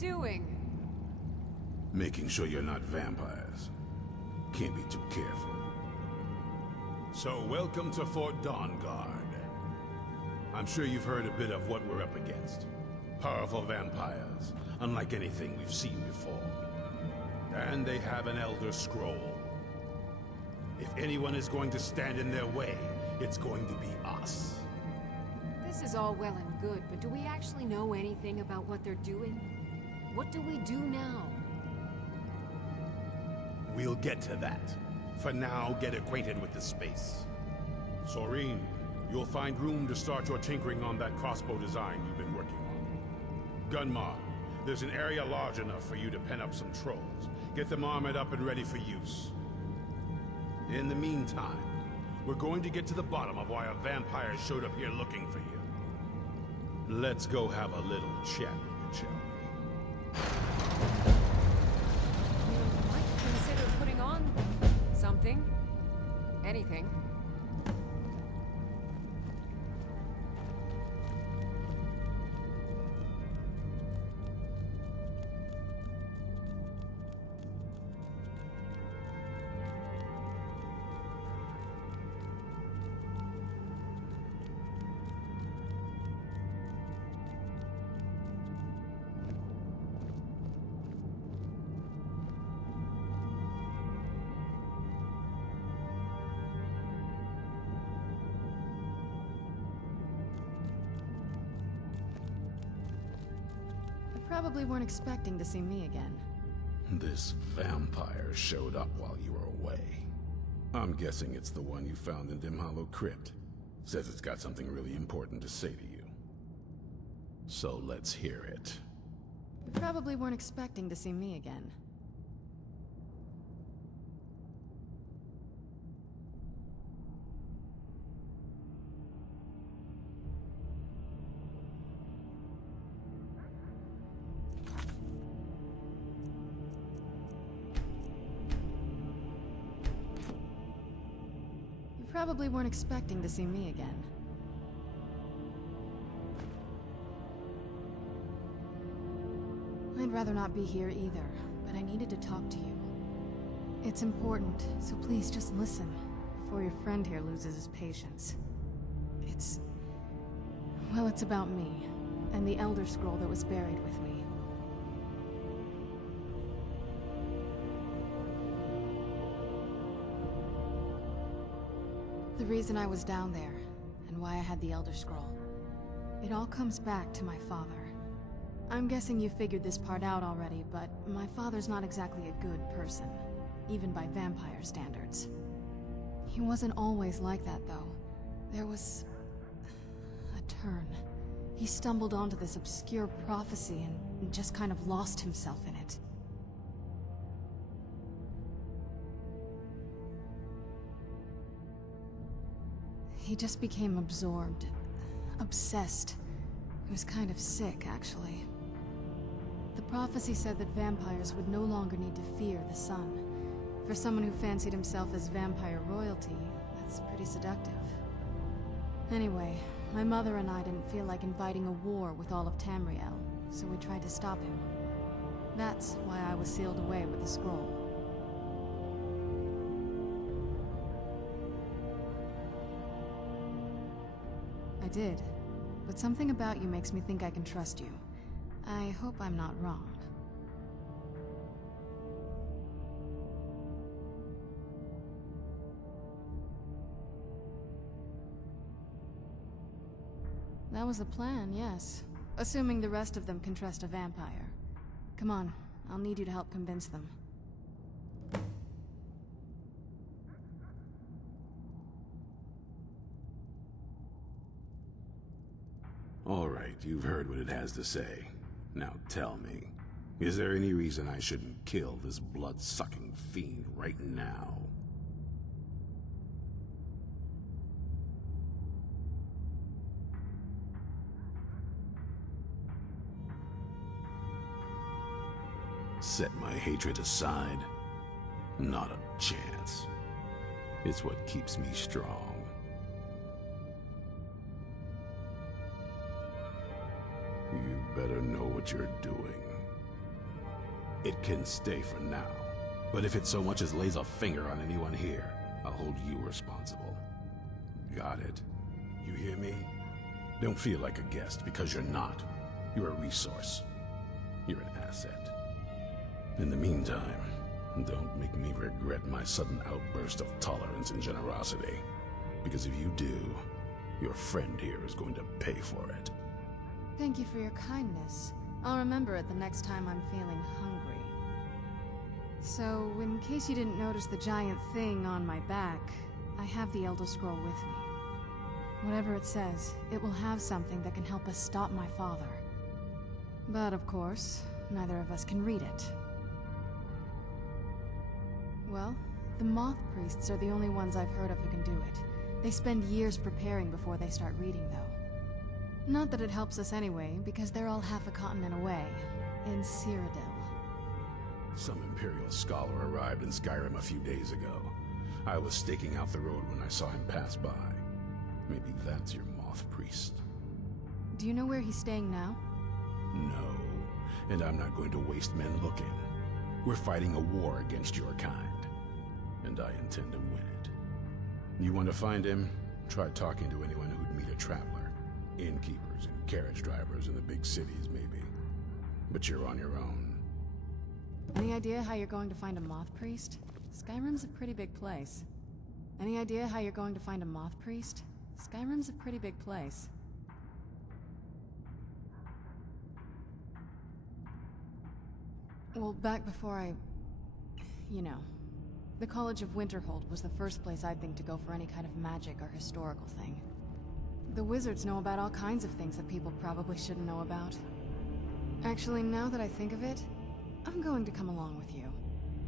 doing? Making sure you're not vampires. Can't be too careful. So, welcome to Fort Dawnguard. I'm sure you've heard a bit of what we're up against. Powerful vampires, unlike anything we've seen before. And they have an Elder Scroll. If anyone is going to stand in their way, it's going to be us. This is all well and good, but do we actually know anything about what they're doing? What do we do now? We'll get to that. For now, get acquainted with the space. Soreen, you'll find room to start your tinkering on that crossbow design you've been working on. Gunmar, there's an area large enough for you to pen up some trolls. Get them armored up and ready for use. In the meantime, we're going to get to the bottom of why a vampire showed up here looking for you. Let's go have a little chat with it, shall we? You might consider putting on something. Anything. Probably weren't expecting to see me again. This vampire showed up while you were away. I'm guessing it's the one you found in Dim Hollow Crypt. Says it's got something really important to say to you. So let's hear it. Probably weren't expecting to see me again. Probably weren't expecting to see me again. I'd rather not be here either, but I needed to talk to you. It's important, so please just listen, before your friend here loses his patience. Well, it's about me, and the Elder Scroll that was buried with me. The reason I was down there, and why I had the Elder Scroll. It all comes back to my father. I'm guessing you figured this part out already, but my father's not exactly a good person, even by vampire standards. He wasn't always like that, though. There was a turn. He stumbled onto this obscure prophecy and just kind of lost himself in it. He just became absorbed, obsessed. He was kind of sick, actually. The prophecy said that vampires would no longer need to fear the sun. For someone who fancied himself as vampire royalty, that's pretty seductive. Anyway, my mother and I didn't feel like inviting a war with all of Tamriel, so we tried to stop him. That's why I was sealed away with the scroll. I did, but something about you makes me think I can trust you. I hope I'm not wrong. That was the plan, yes. Assuming the rest of them can trust a vampire. Come on, I'll need you to help convince them. All right, you've heard what it has to say. Now tell me, is there any reason I shouldn't kill this blood-sucking fiend right now? Set my hatred aside? Not a chance. It's what keeps me strong. You better know what you're doing. It can stay for now. But if it so much as lays a finger on anyone here, I'll hold you responsible. Got it? You hear me? Don't feel like a guest, because you're not. You're a resource. You're an asset. In the meantime, don't make me regret my sudden outburst of tolerance and generosity. Because if you do, your friend here is going to pay for it. Thank you for your kindness. I'll remember it the next time I'm feeling hungry. So, in case you didn't notice the giant thing on my back, I have the Elder Scroll with me. Whatever it says, it will have something that can help us stop my father. But of course, neither of us can read it. Well, the Moth Priests are the only ones I've heard of who can do it. They spend years preparing before they start reading, though. Not that it helps us anyway, because they're all half a continent away, in Cyrodiil. Some Imperial scholar arrived in Skyrim a few days ago. I was staking out the road when I saw him pass by. Maybe that's your Moth Priest. Do you know where he's staying now? No, and I'm not going to waste men looking. We're fighting a war against your kind, and I intend to win it. You want to find him? Try talking to anyone who'd meet a traveler. Innkeepers and carriage drivers in the big cities, maybe. But you're on your own. Any idea how you're going to find a Moth Priest? Skyrim's a pretty big place. Any idea how you're going to find a Moth Priest? Skyrim's a pretty big place. Well, back before you know, the College of Winterhold was the first place I'd think to go for any kind of magic or historical thing. The wizards know about all kinds of things that people probably shouldn't know about. Actually, now that I think of it, I'm going to come along with you.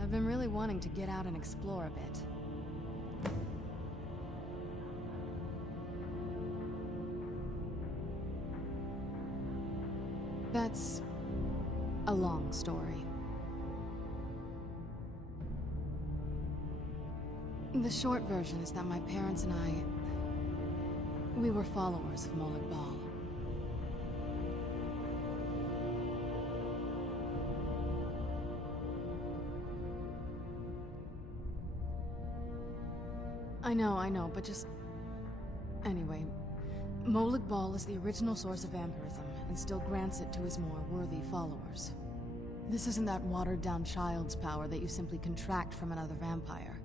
I've been really wanting to get out and explore a bit. That's a long story. The short version is that my parents and we were followers of Molag Bal. I know, but just... Anyway, Molag Bal is the original source of vampirism, and still grants it to his more worthy followers. This isn't that watered-down child's power that you simply contract from another vampire.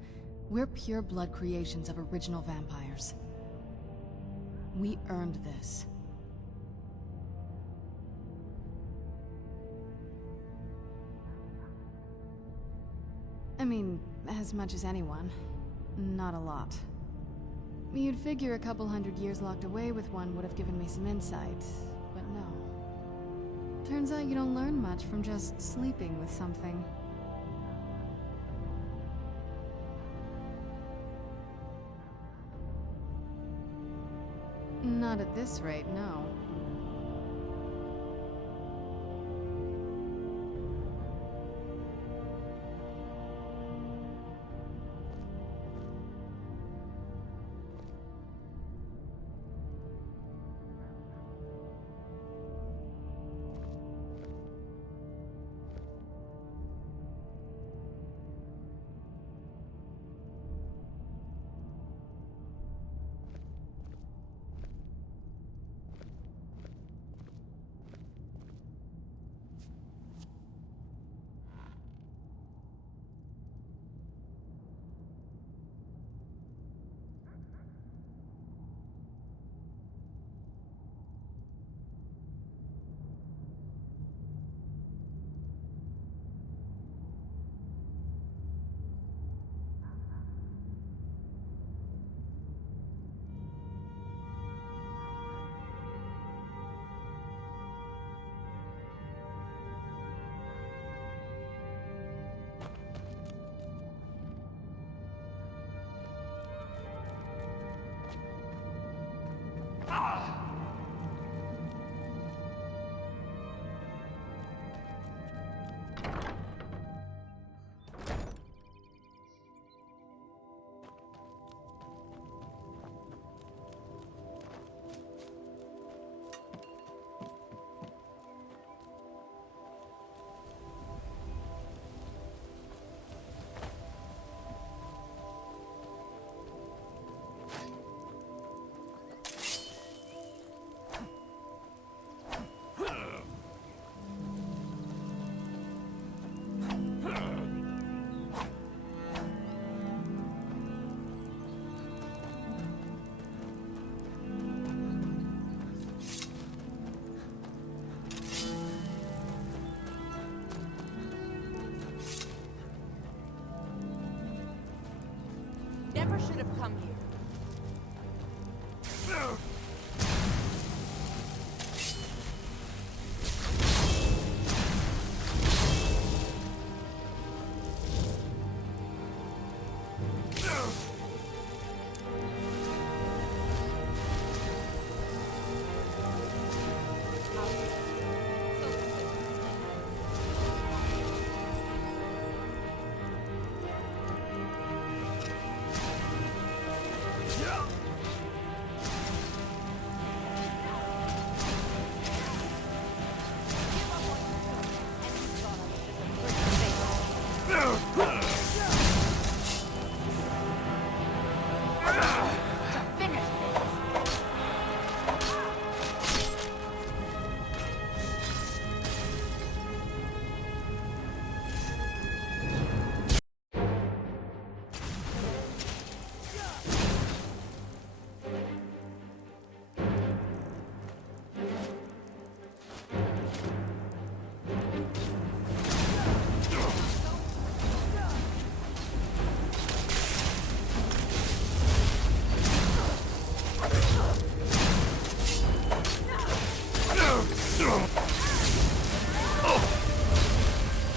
We're pure blood creations of original vampires. We earned this. I mean, as much as anyone. Not a lot. You'd figure a couple hundred years locked away with one would have given me some insight, but no. Turns out you don't learn much from just sleeping with something. Not at this rate, no. never should have come here.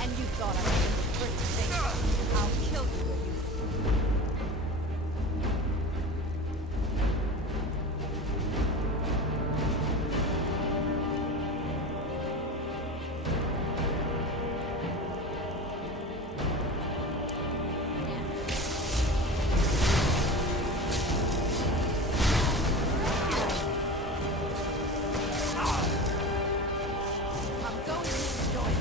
And you thought I was the first thing. I'll kill you if you. I'm going to enjoy it.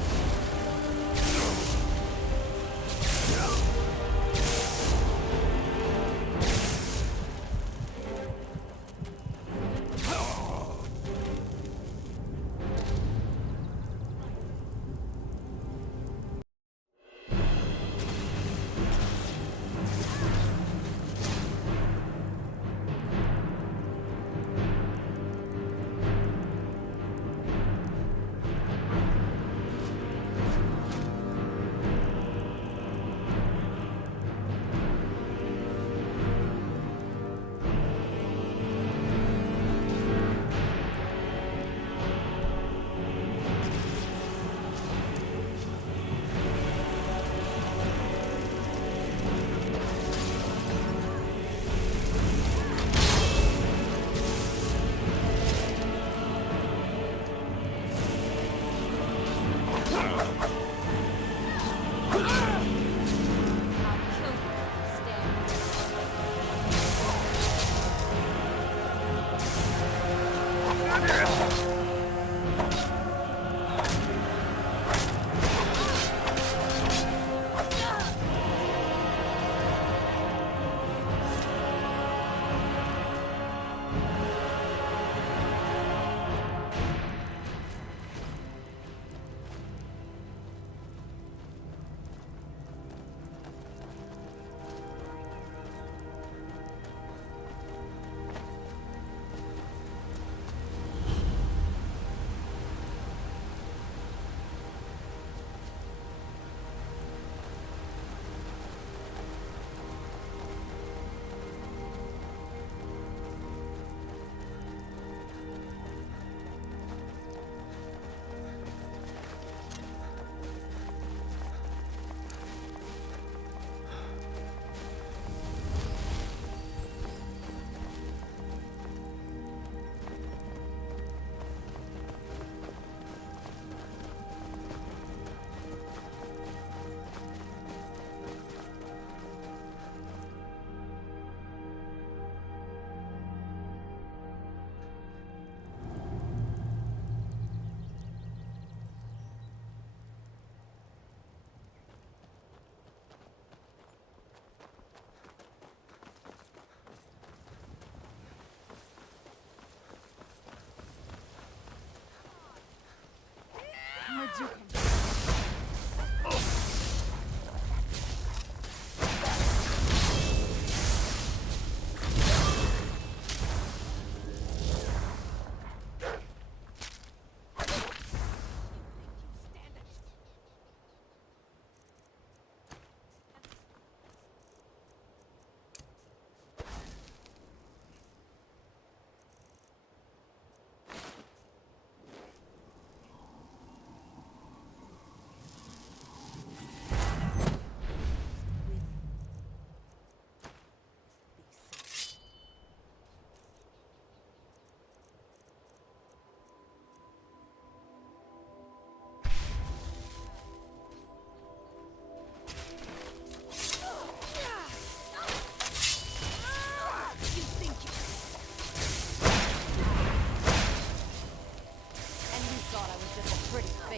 Where'd you come from?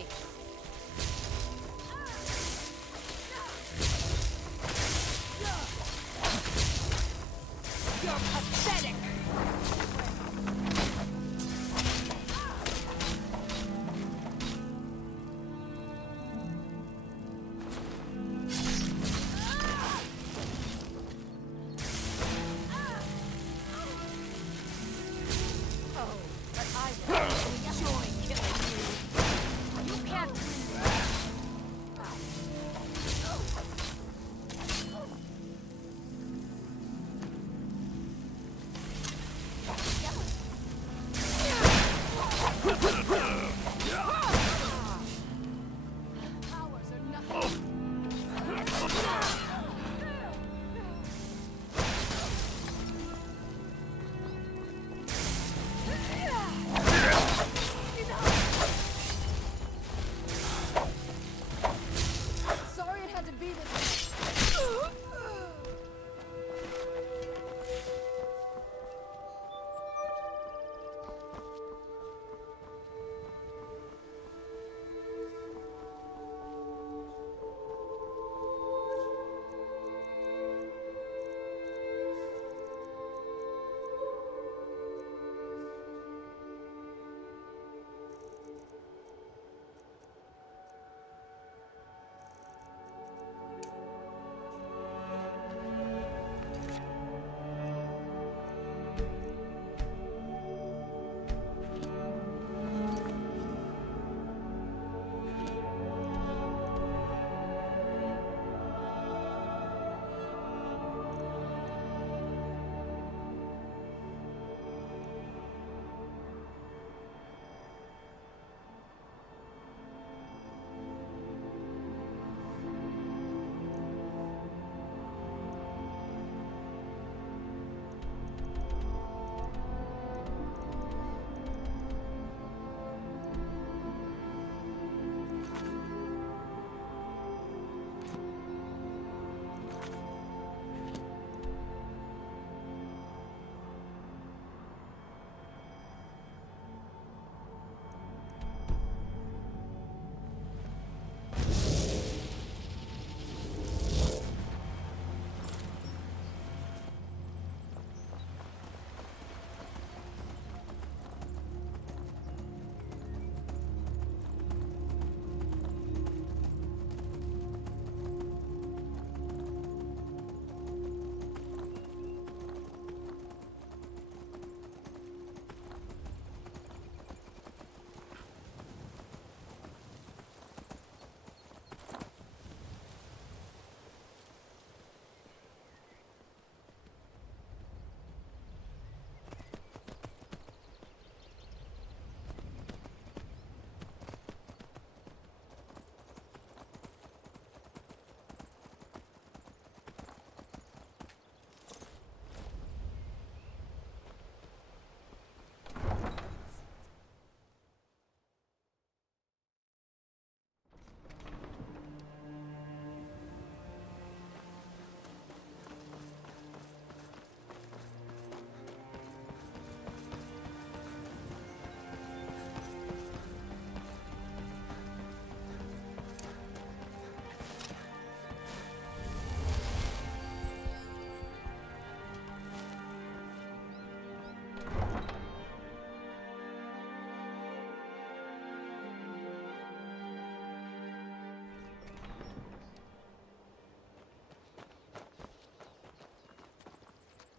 face. You're pathetic!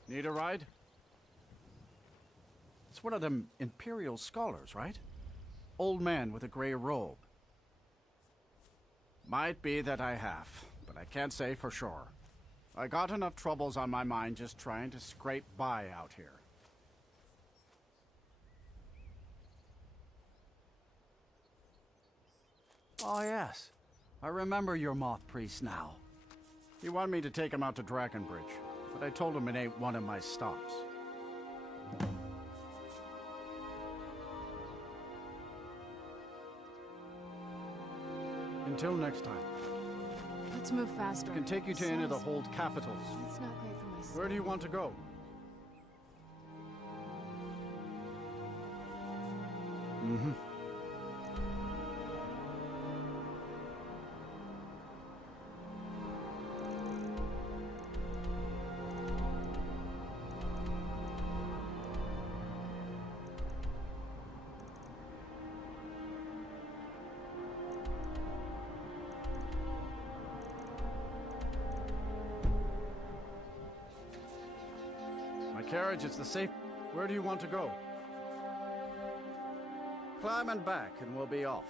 Need a ride? It's one of them Imperial scholars, right? Old man with a gray robe. Might be that I have, but I can't say for sure. I got enough troubles on my mind just trying to scrape by out here. Oh yes, I remember your Moth Priest now. He wanted me to take him out to Dragonbridge, but I told him it ain't one of my stops. Until next time. Let's move faster. I can take you to any of the hold capitals. It's not great for my Where do you want to go? carriage, it's the safe. Where do you want to go? Climb and back, and we'll be off.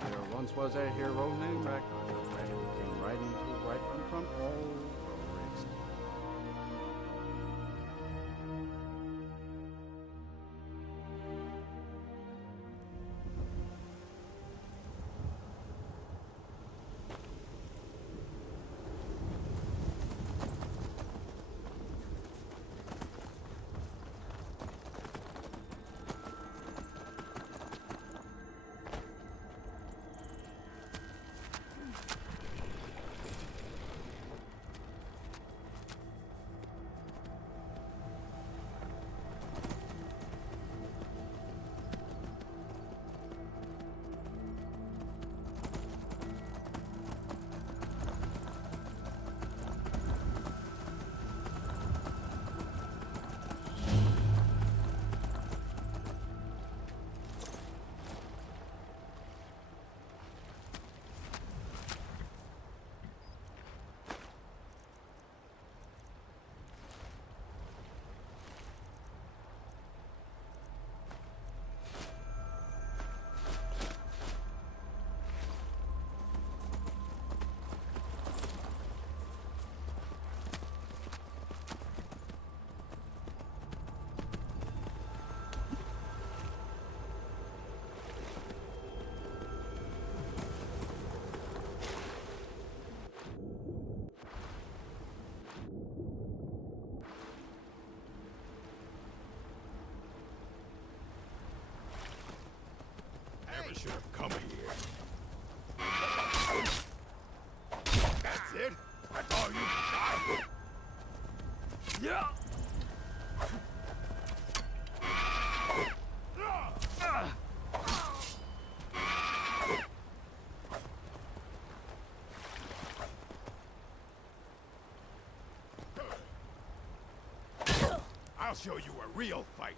There once was a hero named Ragnar, who came riding to right one from all roads. Never should have come here. That's it? That's all you got? Yeah! I'll show you a real fight.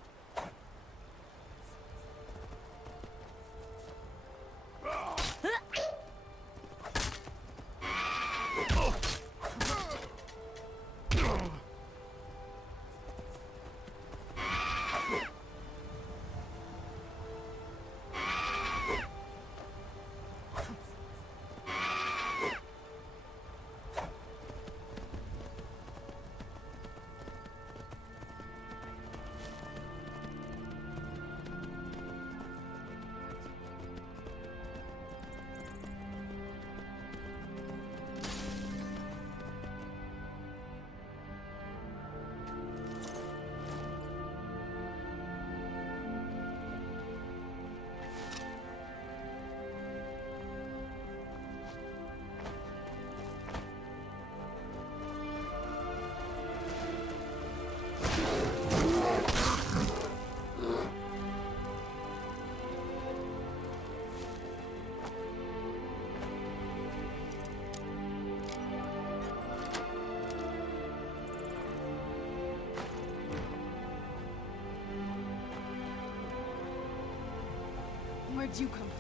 Where'd you come